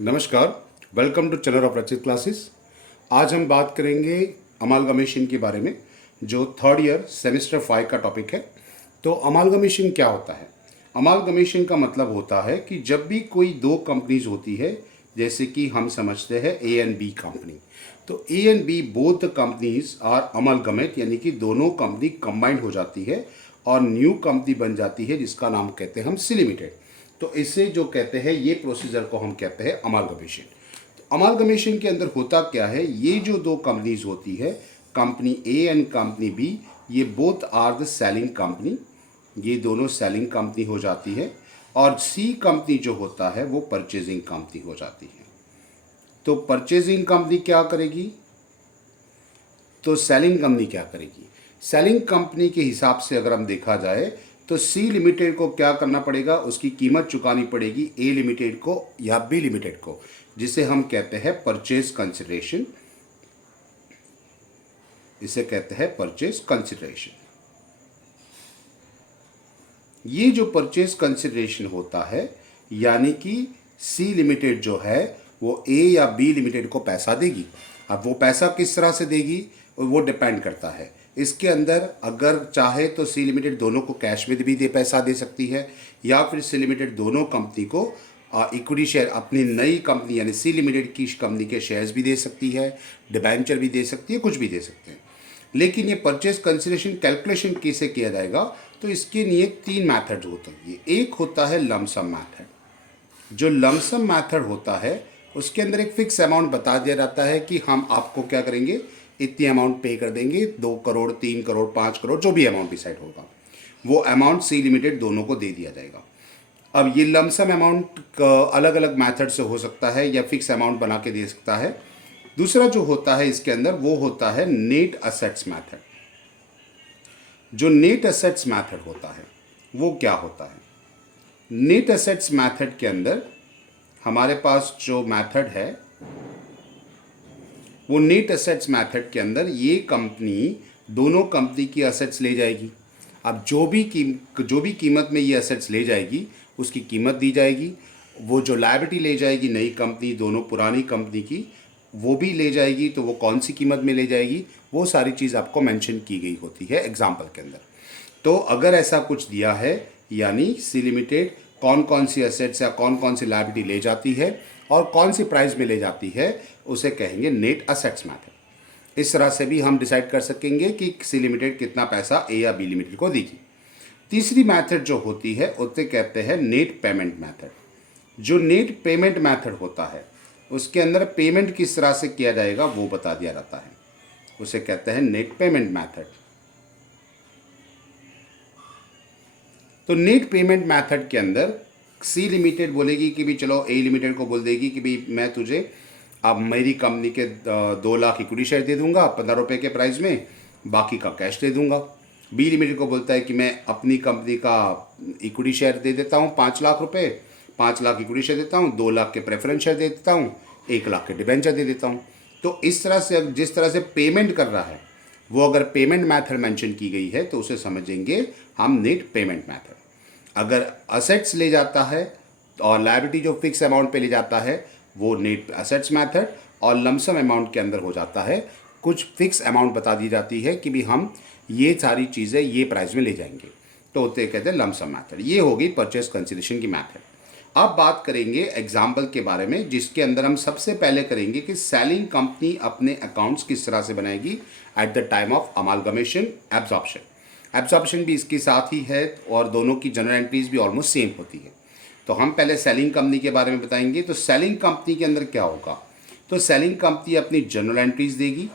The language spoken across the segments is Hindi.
नमस्कार। वेलकम टू चैनल ऑफ रचित क्लासेस। आज हम बात करेंगे अमालगमेशन के बारे में, जो थर्ड ईयर सेमेस्टर 5 का टॉपिक है। तो अमालगमेशन क्या होता है? अमालगमेशन का मतलब होता है कि जब भी कोई दो कंपनीज होती है, जैसे कि हम समझते हैं ए एंड बी कंपनी, तो A and B both companies are amalgamate, यानी कि दोनों कंपनी कंबाइंड हो जाती है और न्यू कंपनी बन जाती है, जिसका नाम कहते हैं हम सी लिमिटेड। तो इसे जो कहते हैं, ये प्रोसीजर को हम कहते हैं अमालगमेशन। तो अमालगमेशन के अंदर होता क्या है, ये जो दो कंपनीज होती है, company A and company B, ये both are the selling company, ये दोनों सेलिंग कंपनी हो जाती है। और सी कंपनी जो होता है वो परचेजिंग कंपनी हो जाती है। तो परचेजिंग कंपनी क्या करेगी, तो सेलिंग कंपनी क्या करेगी? सेलिंग कंपनी के हिसाब से अगर हम देखा जाए तो सी लिमिटेड को क्या करना पड़ेगा, उसकी कीमत चुकानी पड़ेगी ए लिमिटेड को या बी लिमिटेड को, जिसे हम कहते हैं परचेज कंसिडरेशन। इसे कहते हैं परचेज कंसिडरेशन। ये जो परचेज कंसिडरेशन होता है, यानी कि सी लिमिटेड जो है वो ए या बी लिमिटेड को पैसा देगी। अब वो पैसा किस तरह से देगी वो डिपेंड करता है। इसके अंदर अगर चाहे तो सी लिमिटेड दोनों को कैश में भी पैसा दे सकती है, या फिर सी लिमिटेड दोनों कंपनी को इक्विटी शेयर, अपनी नई कंपनी यानी सी लिमिटेड की कंपनी के शेयर्स भी दे सकती है, डिबेंचर भी दे सकती है, कुछ भी दे सकते हैं। लेकिन ये परचेज कंसिडरेशन कैलकुलेशन कैसे किया जाएगा, तो इसके लिए तीन मैथड होते हैं। एक होता है लमसम मैथड। जो लमसम मैथड होता है उसके अंदर एक फिक्स अमाउंट बता दिया जाता है कि हम आपको क्या करेंगे, इतनी अमाउंट पे कर देंगे, 2 करोड़, 3 करोड़, 5 करोड़, जो भी अमाउंट डिसाइड होगा वो अमाउंट सी लिमिटेड दोनों को दे दिया जाएगा। अब ये लमसम अमाउंट अलग अलग मैथड से हो सकता है या फिक्स अमाउंट बना के दे सकता है। दूसरा जो होता है इसके अंदर वो होता है नेट असेट्स मैथड। जो नेट असेट्स मैथड होता है वो क्या होता है? नेट असेट्स मैथड के अंदर हमारे पास जो मैथड है वो नेट असेट्स मैथड के अंदर ये कंपनी दोनों कंपनी की असेट्स ले जाएगी। अब जो भी कीमत में ये असेट्स ले जाएगी उसकी कीमत दी जाएगी। वो जो लायबिलिटी ले जाएगी नई कंपनी दोनों पुरानी कंपनी की, वो भी ले जाएगी। तो वो कौन सी कीमत में ले जाएगी, वो सारी चीज़ आपको मेंशन की गई होती है एग्जाम्पल के अंदर। तो अगर ऐसा कुछ दिया है, यानी सी लिमिटेड कौन कौन सी असेट्स या कौन कौन सी लायबिलिटी ले जाती है और कौन सी प्राइस में ले जाती है, उसे कहेंगे नेट असेट्स मैथड। इस तरह से भी हम डिसाइड कर सकेंगे कि सी लिमिटेड कितना पैसा ए या बी लिमिटेड को देगी। तीसरी मैथड जो होती है उसे कहते हैं नेट पेमेंट मैथड। जो नेट पेमेंट मैथड होता है उसके अंदर पेमेंट किस तरह से किया जाएगा वो बता दिया जाता है, उसे कहते हैं नेट पेमेंट मैथड। तो नेट पेमेंट मैथड के अंदर सी लिमिटेड बोलेगी कि भी चलो ए लिमिटेड को बोल देगी कि भी मैं तुझे अब मेरी कंपनी के 2 लाख इक्विटी शेयर दे दूंगा 15 रुपये के प्राइस में, बाकी का कैश दे दूंगा। बी लिमिटेड को बोलता है कि मैं अपनी कंपनी का इक्विटी शेयर दे देता हूँ 5 लाख रुपये, 5 लाख इक्विटी शेयर देता हूँ, 2 लाख के प्रेफरेंस शेयर दे देता हूँ, 1 लाख के डिबेंचर दे देता हूँ। तो इस तरह से जिस तरह से पेमेंट कर रहा है वो अगर पेमेंट मैथड मेंशन की गई है तो उसे समझेंगे हम नेट पेमेंट मैथड। अगर असेट्स ले जाता है और लायबिलिटी जो फिक्स अमाउंट पे ले जाता है वो नेट असेट्स मैथड, और लमसम अमाउंट के अंदर हो जाता है कुछ फिक्स अमाउंट बता दी जाती है कि भी हम ये सारी चीज़ें ये प्राइस में ले जाएंगे, तो उसे कहते हैं लमसम मैथड। ये होगी परचेज कंसिडरेशन की मैथड। अब बात करेंगे एग्जाम्पल के बारे में, जिसके अंदर हम सबसे पहले करेंगे कि सेलिंग कंपनी अपने अकाउंट्स किस तरह से बनाएगी at the time of amalgamation absorption. Absorption भी इसके साथ ही है और दोनों की जनरल एंट्रीज भी ऑलमोस्ट सेम होती है। तो हम पहले सेलिंग कंपनी के बारे में बताएंगे। तो सेलिंग कंपनी के अंदर क्या होगा, तो सेलिंग कंपनी अपनी जनरल एंट्रीज देगी।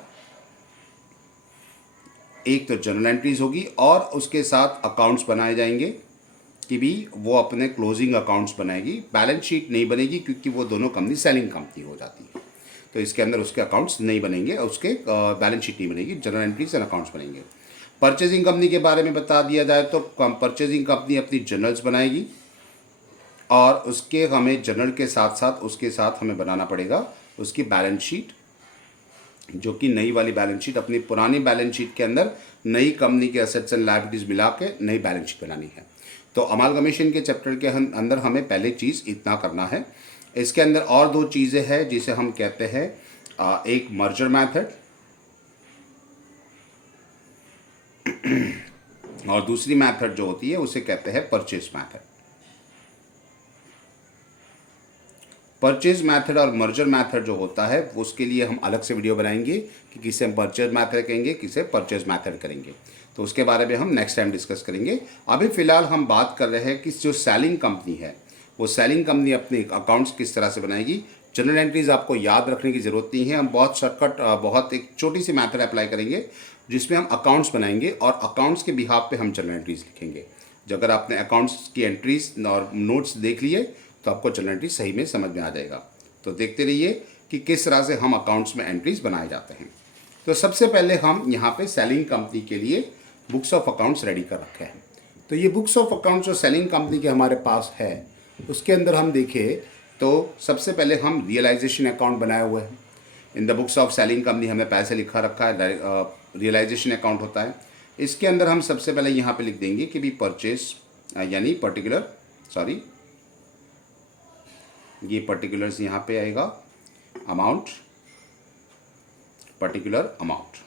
एक तो जनरल एंट्रीज होगी और उसके साथ अकाउंट्स बनाए जाएंगे कि भी वो अपने क्लोजिंग अकाउंट्स बनाएगी। बैलेंस शीट नहीं बनेगी क्योंकि वो दोनों कंपनी सेलिंग कंपनी हो जाती है, तो इसके अंदर उसके अकाउंट्स नहीं बनेंगे, उसके बैलेंस शीट नहीं बनेगी, जनरल एंट्रीज एंड अकाउंट्स बनेंगे। परचेजिंग कंपनी के बारे में बता दिया जाए तो परचेजिंग कंपनी अपनी जनरल्स बनाएगी और उसके हमें जनरल के साथ साथ उसके साथ हमें बनाना पड़ेगा उसकी बैलेंस शीट, जो कि नई वाली बैलेंस शीट। अपनी पुरानी बैलेंस शीट के अंदर नई कंपनी के एसेट्स एंड लायबिलिटीज मिला के नई बैलेंस शीट बनानी है। तो अमालगमेशन के चैप्टर के अंदर हमें पहले चीज़ इतना करना है। इसके अंदर और दो चीज़ें हैं जिसे हम कहते हैं एक मर्जर मेथड और दूसरी मेथड जो होती है उसे कहते हैं परचेज मेथड। परचेज मेथड और मर्जर मेथड जो होता है उसके लिए हम अलग से वीडियो बनाएंगे कि किसे हम परचेज मेथड कहेंगे, किसे परचेज मेथड करेंगे, तो उसके बारे में हम नेक्स्ट टाइम डिस्कस करेंगे। अभी फ़िलहाल हम बात कर रहे हैं कि जो सेलिंग कंपनी है वो सेलिंग कंपनी अपने अकाउंट्स किस तरह से बनाएगी। जनरल एंट्रीज आपको याद रखने की ज़रूरत नहीं है, हम बहुत शॉर्टकट बहुत एक छोटी सी मेथड अप्लाई करेंगे जिसमें हम अकाउंट्स बनाएंगे और अकाउंट्स के बिहाफ पे हम जनरल एंट्रीज लिखेंगे। जो अगर आपने अकाउंट्स की एंट्रीज और नोट्स देख लिए तो आपको जनरल एंट्री सही में समझ में आ जाएगा। तो देखते रहिए कि किस तरह से हम अकाउंट्स में एंट्रीज बनाए जाते हैं। तो सबसे पहले हम यहाँ पे सेलिंग कंपनी के लिए बुक्स ऑफ अकाउंट्स रेडी कर रखे हैं। तो ये बुक्स ऑफ अकाउंट्स जो सेलिंग कंपनी के हमारे पास है उसके अंदर हम देखें तो सबसे पहले हम रियलाइजेशन अकाउंट बनाए हुए हैं। In the books of selling company हमें पैसे लिखा रखा है, रियलाइजेशन अकाउंट होता है। इसके अंदर हम सबसे पहले यहाँ पे लिख देंगे कि भी परचेज यानी ये पर्टिकुलर्स यहाँ पे आएगा अमाउंट, पर्टिकुलर अमाउंट।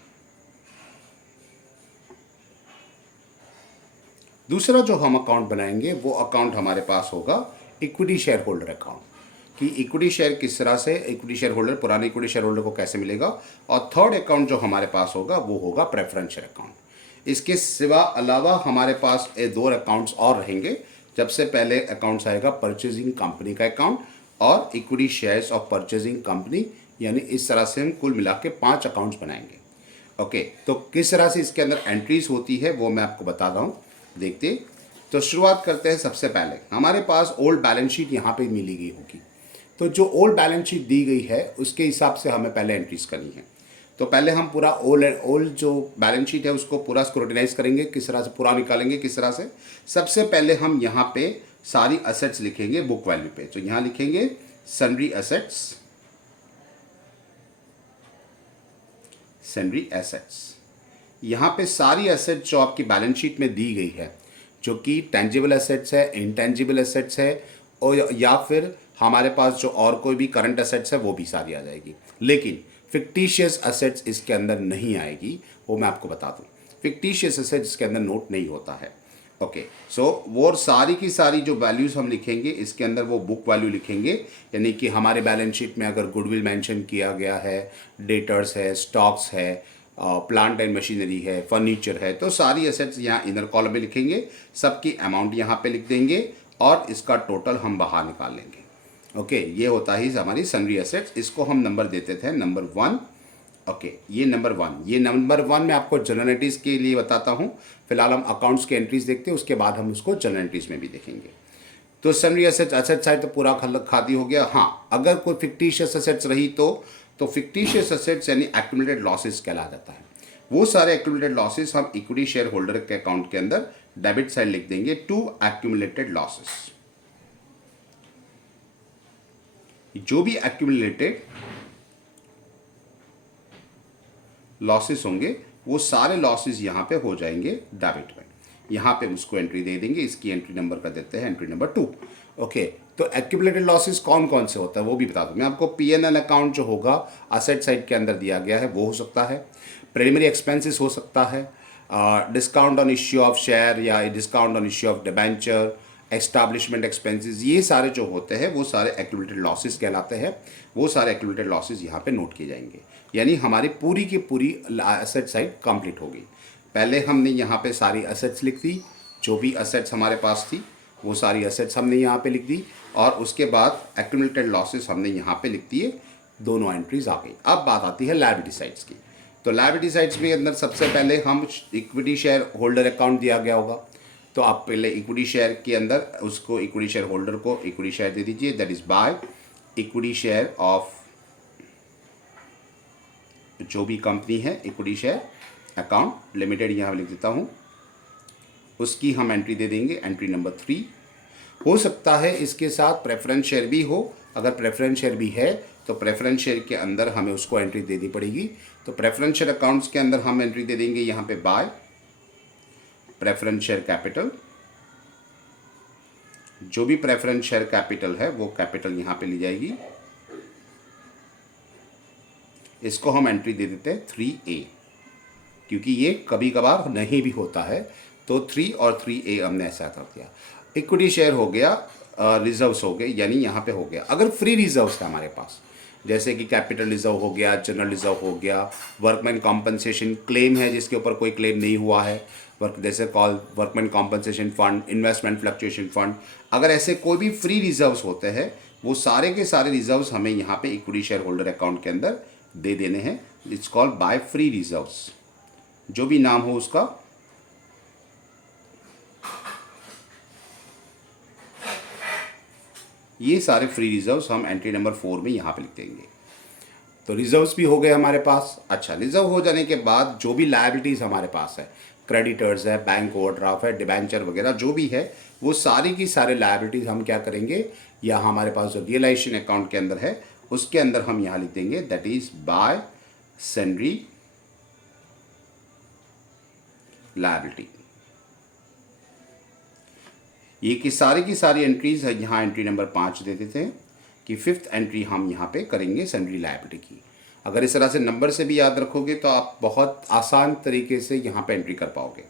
दूसरा जो हम अकाउंट बनाएंगे वो अकाउंट हमारे पास होगा इक्विटी शेयर होल्डर अकाउंट, कि इक्विटी शेयर किस तरह से इक्विटी शेयर होल्डर, पुराने इक्विटी शेयर होल्डर को कैसे मिलेगा। और थर्ड अकाउंट जो हमारे पास होगा वो होगा प्रेफरेंस शेयर अकाउंट। इसके सिवा अलावा हमारे पास दो अकाउंट्स और रहेंगे। जब से पहले अकाउंट्स आएगा परचेजिंग कंपनी का अकाउंट और equity shares of purchasing company, यानी इस तरह से हम कुल मिला के 5 अकाउंट्स बनाएंगे। ओके, तो किस तरह से इसके अंदर एंट्रीज होती है वो मैं आपको बता रहा हूँ। देखते तो शुरुआत करते हैं। सबसे पहले हमारे पास ओल्ड बैलेंस शीट यहाँ पे मिली गई होगी, तो जो ओल्ड बैलेंस शीट दी गई है उसके हिसाब से हमें पहले एंट्रीज करनी है। तो पहले हम पूरा ओल्ड जो बैलेंस शीट है उसको पूरा स्क्रूटिनाइज करेंगे, किस तरह से पूरा निकालेंगे किस तरह से। सबसे पहले हम यहाँ पे सारी असेट्स लिखेंगे बुक वैल्यू पे। तो यहाँ लिखेंगे सन्ड्री एसेट्स, सन्ड्री एसेट्स। यहाँ पे सारी एसेट्स जो आपकी बैलेंस शीट में दी गई है, जो कि टेंजिबल एसेट्स है, इंटेंजिबल एसेट्स है, और या फिर हमारे पास जो और कोई भी करंट एसेट्स है वो भी सारी आ जाएगी। लेकिन फिक्टिशियस एसेट्स इसके अंदर नहीं आएगी, वो मैं आपको बता दूं। फिक्टिशियस एसेट्स इसके अंदर नोट नहीं होता है। ओके, सो वो सारी की सारी जो वैल्यूज़ हम लिखेंगे इसके अंदर वो बुक वैल्यू लिखेंगे, यानी कि हमारे बैलेंस शीट में अगर गुडविल मेंशन किया गया है, डेटर्स है, स्टॉक्स है, प्लांट एंड मशीनरी है, फर्नीचर है, तो सारी एसेट्स यहाँ इनर कॉलम में लिखेंगे, सबकी अमाउंट यहाँ पे लिख देंगे और इसका टोटल हम बाहर निकाल लेंगे। ओके, ये होता ही हमारी सन्ड्री एसेट्स। इसको हम नंबर देते थे नंबर 1। ओके, ये नंबर 1 मैं आपको जनरल एंट्रीज के लिए बताता हूँ। फिलहाल हम अकाउंट्स के एंट्रीज देखते हैं, उसके बाद हम उसको जनरल एंट्रीज में भी देखेंगे। तो सन्ड्री एसेट्स एसेट साइड तो पूरा खाती हो गया। हाँ, अगर कोई फिक्टिशियस एसेट्स रही तो फिक्टिशियस एसेट्स यानी एक्यूमुलेटेड लॉसेस कहला जाता है। वो सारे एक्यूमुलेटेड लॉसेस हम इक्विटी शेयर होल्डर के अकाउंट के अंदर डेबिट साइड लिख देंगे, टू एक्यूमुलेटेड लॉसेस। जो भी एक्यूमुलेटेड लॉसेस होंगे वो सारे लॉसेस यहाँ पे हो जाएंगे डेबिट में। यहाँ पे उसको एंट्री दे देंगे, इसकी एंट्री नंबर कर देते हैं एंट्री नंबर 2। ओके, तो एक्यूमुलेटेड लॉसेस कौन कौन से होता है वो भी बता दूँ मैं आपको। P&L अकाउंट जो होगा असेट साइड के अंदर दिया गया है वो हो सकता है, प्रीलिमिनरी एक्सपेंसेस हो सकता है, discount on issue of share या discount on issue of debenture, establishment expenses, ये सारे जो होते हैं वो सारे एक्यूमुलेटेड लॉसेस कहलाते हैं। वो सारे एक्यूमुलेटेड लॉसेस यहाँ पे नोट किए जाएंगे, यानी हमारी पूरी की पूरी एसेट साइड कंप्लीट होगी। पहले हमने यहाँ पे सारी एसेट्स लिख दी, जो भी एसेट्स हमारे पास थी वो सारी एसेट्स हमने यहाँ पे लिख दी, और उसके बाद एक्यूमुलेटेड लॉसेस हमने यहाँ पे लिख दिए, दोनों एंट्रीज आ गई। अब बात आती है लायबिलिटी साइड्स की। तो लायबिलिटी साइड्स में अंदर सबसे पहले हम इक्विटी शेयर होल्डर अकाउंट दिया गया होगा, तो आप पहले इक्विटी शेयर के अंदर उसको इक्विटी शेयर होल्डर को इक्विटी शेयर दे दीजिए, that is by equity share of जो भी कंपनी है, इक्विटी शेयर अकाउंट लिमिटेड यहाँ लिख देता हूँ, उसकी हम एंट्री दे देंगे एंट्री नंबर 3। हो सकता है इसके साथ प्रेफरेंस शेयर भी हो, अगर प्रेफरेंस शेयर भी है तो प्रेफरेंस शेयर के अंदर हमें उसको एंट्री देनी पड़ेगी। तो प्रेफरेंस शेयर अकाउंट्स के अंदर हम एंट्री दे देंगे यहाँ पे बाय प्रेफरेंस शेयर कैपिटल जो भी प्रेफरेंस शेयर कैपिटल है वो कैपिटल यहाँ पे ली जाएगी। इसको हम एंट्री दे देते हैं 3A, क्योंकि ये कभी कभार नहीं भी होता है, तो 3 और 3A हमने ऐसा कर दिया। इक्विटी शेयर हो गया, रिजर्व्स हो गए, यानी यहाँ पे हो गया। अगर फ्री रिजर्व्स है हमारे पास, जैसे कि कैपिटल रिजर्व हो गया, जनरल रिजर्व हो गया, वर्कमैन कॉम्पनसेशन क्लेम है जिसके ऊपर कोई क्लेम नहीं हुआ है, जैसे call workman compensation fund, investment fluctuation fund, अगर ऐसे कोई भी फ्री रिजर्व्स होते हैं, वो सारे के सारे रिजर्व्स हमें यहाँ पे इक्विटी शेयर होल्डर अकाउंट के अंदर दे देने हैं। It's called by free reserves, जो भी नाम हो उसका। ये सारे फ्री रिजर्व्स हम एंट्री नंबर 4 में यहाँ पे लिख देंगे। तो रिजर्व्स भी हो गए हमारे पास। अच्छा, रिजर्व हो जाने के बाद जो भी लायबिलिटीज़ हमारे पास है, क्रेडिटर्स है, बैंक ओवरड्राफ्ट है, डिबेंचर वगैरह जो भी है, वो सारी की सारे लायबिलिटीज़ हम क्या करेंगे, या हमारे पास जो रियलाइजेशन अकाउंट के अंदर है उसके अंदर हम यहाँ लिख देंगे, that is bye sundry liability. ये की सारी एंट्रीज है यहाँ एंट्री नंबर 5 दे देते हैं कि 5th एंट्री हम यहाँ पे करेंगे सन्ड्री लायबिलिटी की। अगर इस तरह से नंबर से भी याद रखोगे तो आप बहुत आसान तरीके से यहाँ पे एंट्री कर पाओगे।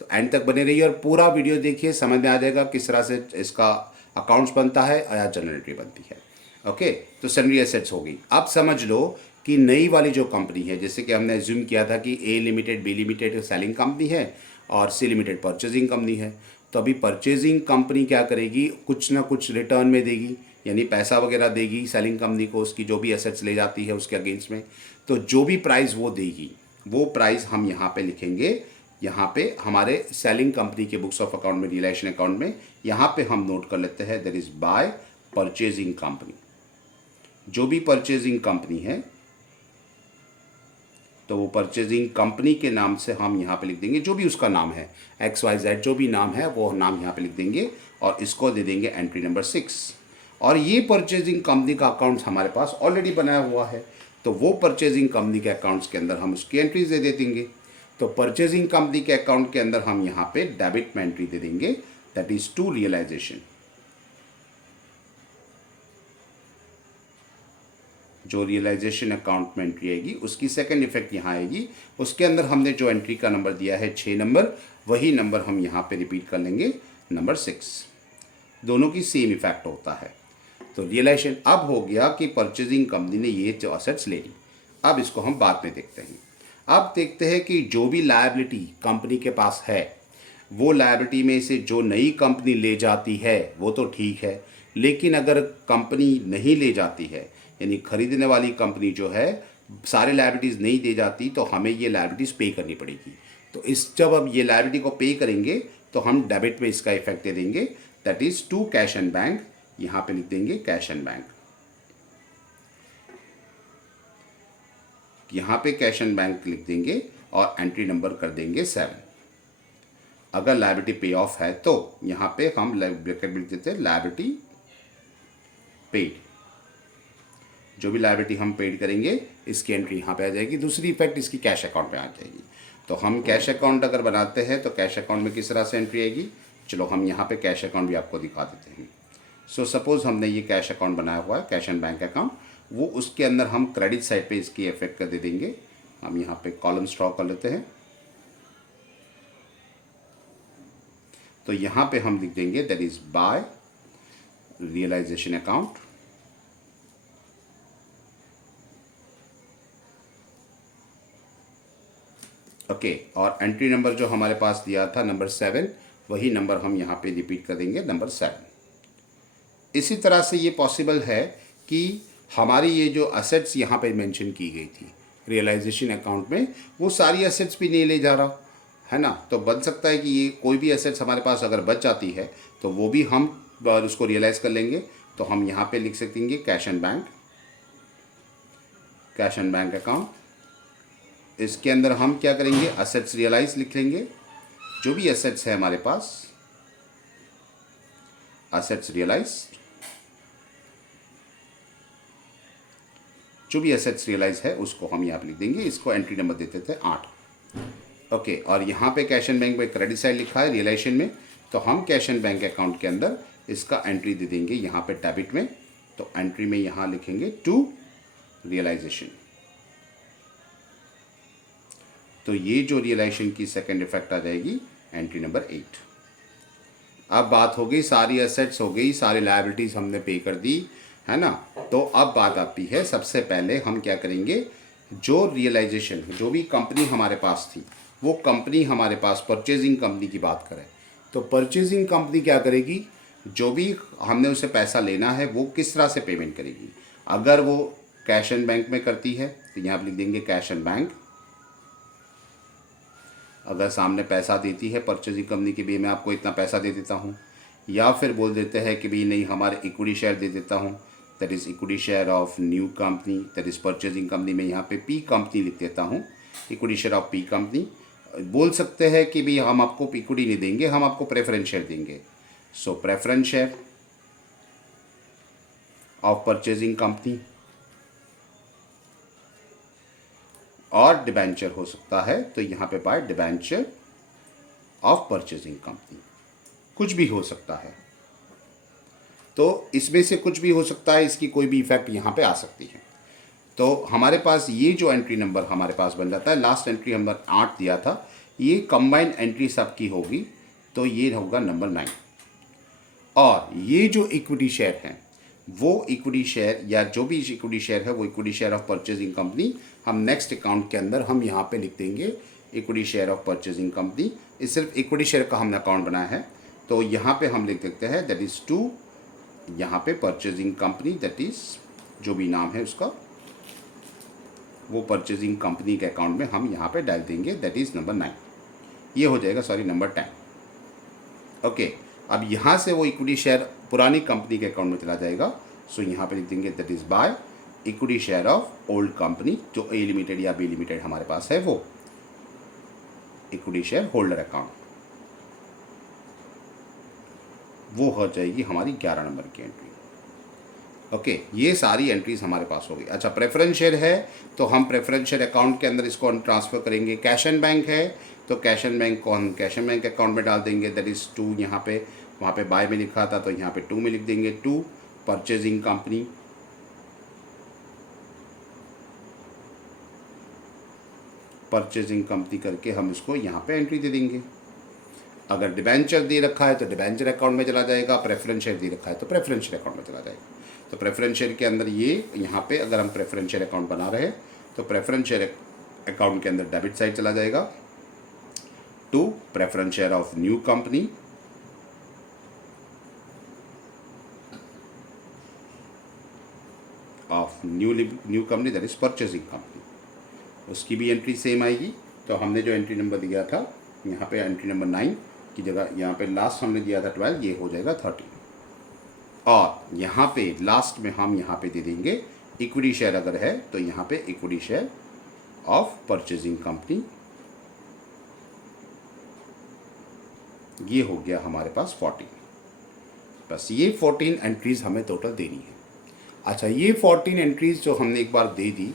तो एंड तक बने रहिए और पूरा वीडियो देखिए, समझ में आ जाएगा किस तरह से इसका अकाउंट्स बनता है या जनरल एंट्री बनती है। ओके, तो सन्ड्री एसेट्स हो गई। अब समझ लो कि नई वाली जो कंपनी है, जैसे कि हमने एज्यूम किया था कि A limited, B limited selling company है और C लिमिटेड परचेजिंग कंपनी है। तो अभी परचेजिंग कंपनी क्या करेगी, कुछ ना कुछ रिटर्न में देगी, यानी पैसा वगैरह देगी सेलिंग कंपनी को, उसकी जो भी एसेट्स ले जाती है उसके अगेंस्ट में। तो जो भी प्राइस वो देगी, वो प्राइस हम यहाँ पे लिखेंगे, यहाँ पे हमारे सेलिंग कंपनी के बुक्स ऑफ अकाउंट में, रियलाइजेशन अकाउंट में, यहाँ पे हम नोट कर लेते हैं that is bye purchasing company. जो भी परचेजिंग कंपनी है तो वो परचेजिंग कंपनी के नाम से हम यहाँ पे लिख देंगे, जो भी उसका नाम है, XYZ जो भी नाम है वो नाम यहाँ पे लिख देंगे और इसको दे देंगे एंट्री नंबर 6। और ये परचेजिंग कंपनी का अकाउंट्स हमारे पास ऑलरेडी बनाया हुआ है, तो वो परचेजिंग कंपनी के अकाउंट्स के अंदर हम उसकी एंट्रीज दे देंगे। तो परचेजिंग कंपनी के अकाउंट के अंदर हम यहाँ पे डेबिट में एंट्री दे देंगे, दैट इज टू रियलाइजेशन। जो रियलाइजेशन अकाउंट में एंट्री आएगी उसकी सेकंड इफेक्ट यहाँ आएगी। उसके अंदर हमने जो एंट्री का नंबर दिया है 6 नंबर, वही नंबर हम यहाँ पे रिपीट कर लेंगे, नंबर 6। दोनों की सेम इफेक्ट होता है। तो रियलाइजेशन अब हो गया कि परचेजिंग कंपनी ने ये जो असेट्स ले ली। अब इसको हम बाद में देखते हैं। अब देखते हैं कि जो भी लायबिलिटी कंपनी के पास है, वो लायबिलिटी में से जो नई कंपनी ले जाती है वो तो ठीक है, लेकिन अगर कंपनी नहीं ले जाती है, यानी खरीदने वाली कंपनी जो है सारे लायबिलिटीज़ नहीं दे जाती, तो हमें ये लायबिलिटीज़ पे करनी पड़ेगी। तो जब अब ये लायबिलिटी को पे करेंगे तो हम डेबिट में इसका इफेक्ट दे देंगे, that is to cash and bank. यहाँ पे लिख देंगे कैश एंड बैंक। यहाँ पे कैश एंड बैंक लिख देंगे और एंट्री नंबर कर देंगे 7। अगर लायबिलिटी पे ऑफ है तो यहाँ पे हम ब्रैकेट लिख देते हैं लायबिलिटी पेड। जो भी लायबिलिटी हम पेड करेंगे इसकी एंट्री यहाँ पे आ जाएगी। दूसरी इफेक्ट इसकी कैश अकाउंट में आ जाएगी। तो हम कैश अकाउंट अगर बनाते हैं तो कैश अकाउंट में किस तरह से एंट्री आएगी, चलो हम यहाँ पे कैश अकाउंट भी आपको दिखा देते हैं। सो सपोज हमने ये कैश अकाउंट बनाया हुआ है, कैश एंड बैंक अकाउंट, वो उसके अंदर हम क्रेडिट साइड पे इसकी इफेक्ट कर दे देंगे। हम यहाँ पे कॉलम ड्रॉ कर लेते हैं। तो यहाँ पे हम लिख देंगे that is by realization account. Okay, और एंट्री नंबर जो हमारे पास दिया था नंबर 7, वही नंबर हम यहाँ पे रिपीट कर देंगे, नंबर 7। इसी तरह से ये पॉसिबल है कि हमारी ये जो असेट्स यहाँ पे मेंशन की गई थी रियलाइजेशन अकाउंट में, वो सारी असेट्स भी नहीं ले जा रहा है ना। तो बन सकता है कि ये कोई भी असेट्स हमारे पास अगर बच जाती है तो वो भी हम उसको रियलाइज़ कर लेंगे। तो हम यहाँ पे लिख सकेंगे cash and bank, cash and bank account. इसके अंदर हम क्या करेंगे, असेट्स रियलाइज लिख लेंगे। जो भी असेट्स है हमारे पास, असेट्स रियलाइज, जो भी एसेट्स रियलाइज है उसको हम यहाँ पे लिख देंगे। इसको एंट्री नंबर देते थे 8। ओके, और यहाँ पे कैश एंड बैंक में क्रेडिट साइड लिखा है रियलाइजेशन में, तो हम कैश एंड बैंक अकाउंट के अंदर इसका एंट्री दे देंगे यहाँ पे डेबिट में। तो एंट्री में यहाँ लिखेंगे टू रियलाइजेशन। तो ये जो रियलाइजेशन की सेकंड इफेक्ट आ जाएगी एंट्री नंबर 8। अब बात हो गई, सारी एसेट्स हो गई, सारी लायबिलिटीज़ हमने पे कर दी, है ना। तो अब बात आती है, सबसे पहले हम क्या करेंगे, जो रियलाइजेशन, जो भी कंपनी हमारे पास थी, वो कंपनी हमारे पास परचेजिंग कंपनी की बात करें तो परचेजिंग कंपनी क्या करेगी, जो भी हमने उसे पैसा लेना है वो किस तरह से पेमेंट करेगी। अगर वो कैश एंड बैंक में करती है तो यहाँ पर लिख देंगे कैश एंड बैंक। अगर सामने पैसा देती है परचेजिंग कंपनी की, भी मैं आपको इतना पैसा दे देता हूँ, या फिर बोल देते हैं कि भी नहीं हमारे इक्विटी शेयर दे देता हूँ, that is equity share of new company, that is purchasing company में यहाँ पे पी कंपनी लिख देता हूँ, equity share of P company. बोल सकते हैं कि भी हम आपको इक्विटी नहीं देंगे, हम आपको प्रेफरेंस शेयर देंगे। So preference share of purchasing company, और डिबेंचर हो सकता है तो यहाँ पे by debenture of purchasing company, कुछ भी हो सकता है। तो इसमें से कुछ भी हो सकता है, इसकी कोई भी इफेक्ट यहाँ पे आ सकती है। तो हमारे पास ये जो एंट्री नंबर हमारे पास बन जाता है, लास्ट एंट्री नंबर 8 दिया था, ये कंबाइंड एंट्री सबकी होगी, तो ये होगा नंबर 9। और ये जो इक्विटी शेयर हैं, वो इक्विटी शेयर या जो भी इक्विटी शेयर है वो equity share of purchasing company, हम नेक्स्ट अकाउंट के अंदर हम यहाँ पे लिख देंगे equity share of purchasing company. इस सिर्फ इक्विटी शेयर का हमने अकाउंट बनाया है, तो यहाँ पे हम लिख देते हैं दैट इज़ टू, यहाँ पे परचेजिंग कंपनी, दैट इज़ जो भी नाम है उसका, वो परचेजिंग कंपनी के अकाउंट में हम यहाँ पे डाल देंगे, दैट इज़ नंबर 9। ये हो जाएगा, सॉरी नंबर 10। ओके, अब यहाँ से वो इक्विटी शेयर पुरानी कंपनी के अकाउंट में चला जाएगा। सो यहाँ पे लिख देंगे that is by equity share of old company, जो ए लिमिटेड या बी लिमिटेड हमारे पास है, वो इक्विटी शेयर होल्डर अकाउंट, वो हो जाएगी हमारी 11 नंबर की एंट्री। ओके, ये सारी एंट्रीज हमारे पास हो गई। अच्छा, प्रेफरेंस शेयर है तो हम प्रेफरेंस शेयर अकाउंट के अंदर इसको हम ट्रांसफ़र करेंगे। कैश एंड बैंक है तो कैश एंड बैंक को हम कैश एंड बैंक अकाउंट में डाल देंगे, दैट इज़ टू, यहाँ पे वहाँ पे बाय में लिखा था तो यहाँ पे 2 में लिख देंगे, to purchasing company. Purchasing company करके हम इसको यहाँ पे एंट्री दे देंगे। अगर डिबेंचर दे रखा है तो डिबेंचर अकाउंट में चला जाएगा, प्रेफरेंस शेयर दे रखा है तो प्रेफरेंस शेयर अकाउंट में चला जाएगा। तो प्रेफरेंस शेयर के अंदर ये यहाँ पे अगर हम प्रेफरेंस शेयर अकाउंट बना रहे हैं तो प्रेफरेंस शेयर अकाउंट के अंदर डेबिट साइड चला जाएगा to preference share of new company, of new company, that is purchasing company, उसकी भी एंट्री सेम आएगी। तो हमने जो एंट्री नंबर दिया था यहाँ पे एंट्री नंबर 9 की जगह यहाँ पे लास्ट हमने दिया था 12, ये हो जाएगा 13। और यहाँ पे लास्ट में हम यहाँ पे दे देंगे इक्विटी शेयर अगर है तो यहाँ पे equity share of purchasing company, ये हो गया हमारे पास 14। बस ये 14 एंट्रीज़ हमें टोटल देनी है। अच्छा, ये 14 एंट्रीज़ जो हमने एक बार दे दी,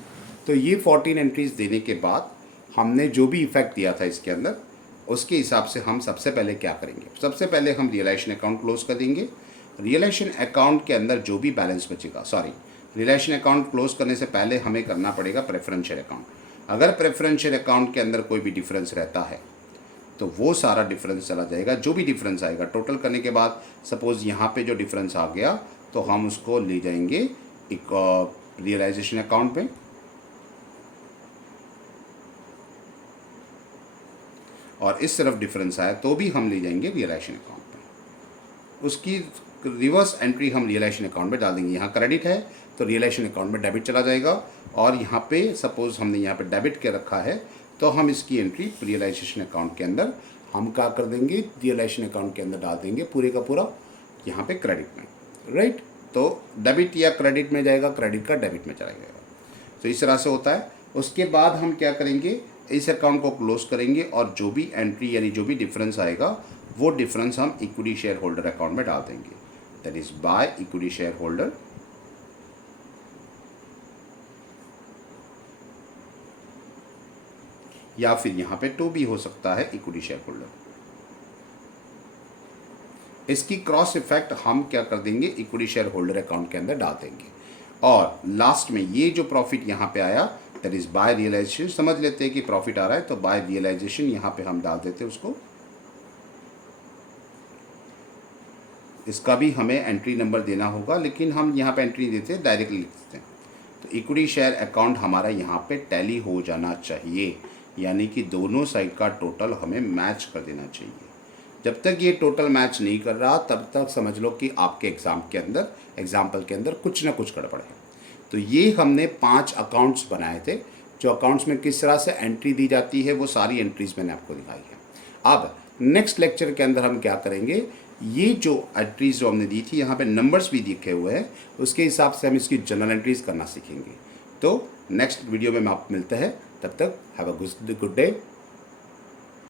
तो ये 14 एंट्रीज़ देने के बाद हमने जो भी इफेक्ट दिया था इसके अंदर, उसके हिसाब से हम सबसे पहले क्या करेंगे, सबसे पहले हम रियलाइजेशन अकाउंट क्लोज कर देंगे। रियलाइजेशन अकाउंट के अंदर जो भी बैलेंस बचेगा, सॉरी, रियलाइजेशन अकाउंट क्लोज करने से पहले हमें करना पड़ेगा प्रेफरेंस शेयर अकाउंट। अगर प्रेफरेंस शेयर अकाउंट के अंदर कोई भी डिफरेंस रहता है तो वो सारा डिफरेंस चला जाएगा। जो भी डिफरेंस आएगा टोटल करने के बाद, सपोज़ यहाँ पे जो डिफरेंस आ गया तो हम उसको ले जाएंगे एक रियलाइजेशन अकाउंट में, और इस तरफ डिफरेंस आया तो भी हम ले जाएंगे रियलाइजेशन अकाउंट में। उसकी रिवर्स एंट्री हम रियलाइजेशन अकाउंट में डाल देंगे। यहाँ क्रेडिट है तो रियलाइजेशन अकाउंट में डेबिट चला जाएगा, और यहाँ पे सपोज़ हमने यहाँ पे डेबिट के रखा है तो हम इसकी एंट्री रियलाइजेशन अकाउंट के अंदर हम क्या कर देंगे, रियलाइजेशन अकाउंट के अंदर डाल देंगे पूरे का पूरा यहाँ पे क्रेडिट में, राइट। तो डेबिट या क्रेडिट में जाएगा, क्रेडिट का डेबिट में चला जाएगा। तो इस तरह से होता है। उसके बाद हम क्या करेंगे, इस अकाउंट को क्लोज करेंगे और जो भी एंट्री यानी जो भी डिफरेंस आएगा वो डिफरेंस हम इक्विटी शेयर होल्डर अकाउंट में डाल देंगे, that is by equity share holder, या फिर यहाँ पे टू भी हो सकता है इक्विटी शेयर होल्डर। इसकी क्रॉस इफेक्ट हम क्या कर देंगे, इक्विटी शेयर होल्डर अकाउंट के अंदर डाल देंगे। और लास्ट में ये जो प्रॉफिट यहाँ पे आया दैट इज बाय रियलाइजेशन, समझ लेते हैं कि प्रॉफिट आ रहा है तो बाय रियलाइजेशन यहाँ पे हम डाल देते हैं उसको। इसका भी हमें एंट्री नंबर देना होगा, लेकिन हम यहाँ पे एंट्री देते हैं, डायरेक्टली लिख देते हैं। तो इक्विटी शेयर अकाउंट हमारा यहाँ पे टैली हो जाना चाहिए, यानी कि दोनों साइड का टोटल हमें मैच कर देना चाहिए। जब तक ये टोटल मैच नहीं कर रहा तब तक समझ लो कि आपके एग्जाम्पल के अंदर कुछ ना कुछ गड़बड़ है। तो ये हमने 5 अकाउंट्स बनाए थे, जो अकाउंट्स में किस तरह से एंट्री दी जाती है वो सारी एंट्रीज मैंने आपको दिखाई है। अब नेक्स्ट लेक्चर के अंदर हम क्या करेंगे, ये जो एंट्रीज जो हमने दी थी यहाँ पे नंबर्स भी दिखे हुए हैं, उसके हिसाब से हम इसकी जनरल एंट्रीज करना सीखेंगे। तो नेक्स्ट वीडियो में आप मिलते हैं, तब तक हैव अ गुड डे।